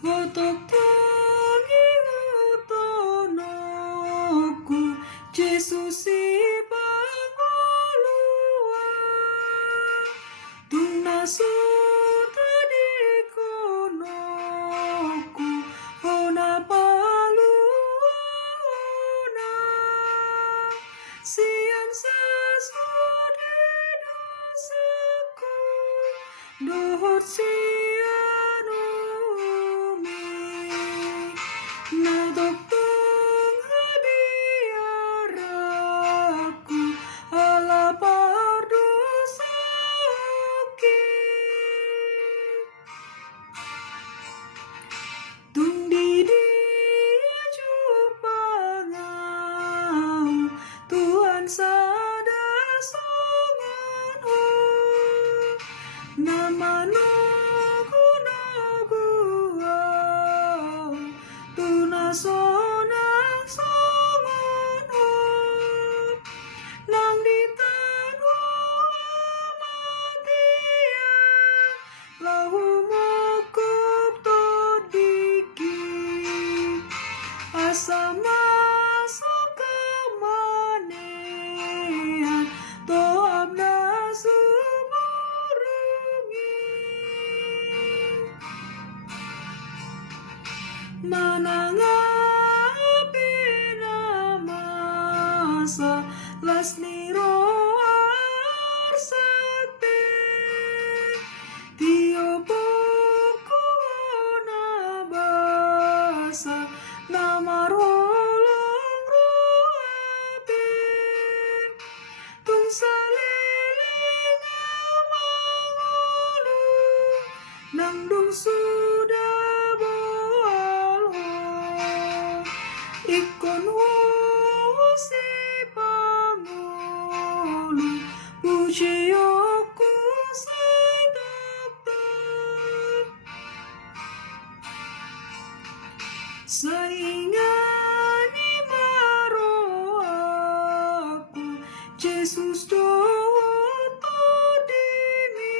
Hotok tangi utonoku Jesus ipangolua tunasu tadi konoku ona paluona siang sasude dosaku dohot sianumi nadok tong hadiaraku ala pardosaoki tung di dia jupangau Tuhan sada songan ho nama nogu nogu au tuna sonang songan ho nang di tanwa matia lahu mokup todiki asa masuk kemanean toab nasu marungi manangapi namasa lasniro arsakti tio poko nabasa namarolong roapi tung saliling mangolu nang dung sudah bolho ikon si pangolu pujiyoku say dokter saingani maro aku Jesus doto dini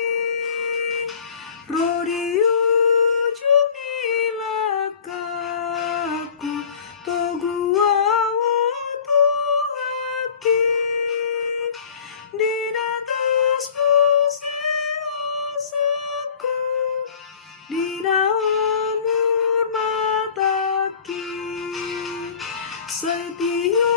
rodio jumilakaku toguawo tuhaki dinatos puseosaku dina umur mataki setio